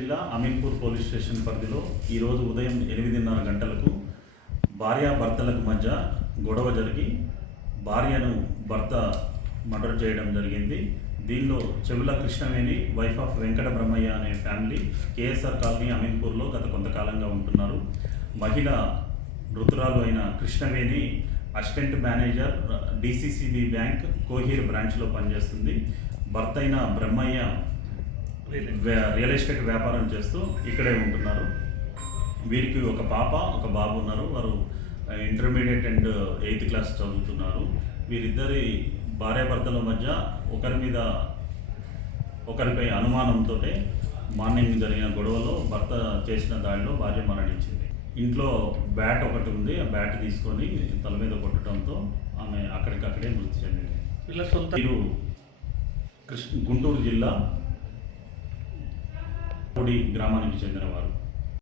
జిల్లా Ameenpur police station పరిధిలో ఈరోజు ఉదయం 8:30 గంటలకు భార్యాభర్తలకు మధ్య గొడవ జరిగి భార్యను భర్త మర్డర్ చేయడం జరిగింది. దీనిలో చెవుల కృష్ణవేణి వైఫ్ ఆఫ్ వెంకట బ్రహ్మయ్య అనే ఫ్యామిలీ కేఎస్ఆర్ కాలనీ అమీన్పూర్లో గత కొంతకాలంగా ఉంటున్నారు. మహిళ మృతురాలు అయిన Krishnaveni assistant manager DCCB bank Kohir బ్రాంచ్లో పనిచేస్తుంది. భర్త అయిన బ్రహ్మయ్య రియల్ ఎస్టేట్ వ్యాపారం చేస్తూ ఇక్కడే ఉంటున్నారు. వీరికి ఒక పాప ఒక బాబు ఉన్నారు. వారు ఇంటర్మీడియట్ అండ్ 8th క్లాస్ చదువుతున్నారు. వీరిద్దరి భార్యాభర్తల మధ్య ఒకరిపై అనుమానంతో మార్నింగ్ జరిగిన గొడవలో భర్త చేసిన దాడిలో భార్య మరణించింది. ఇంట్లో బ్యాట్ ఒకటి ఉంది. ఆ బ్యాట్ తీసుకొని తల మీద కొట్టడంతో ఆమె అక్కడికక్కడే మృతి చెందింది. వీరు గుంటూరు జిల్లా గ్రామానికి చెందినవారు.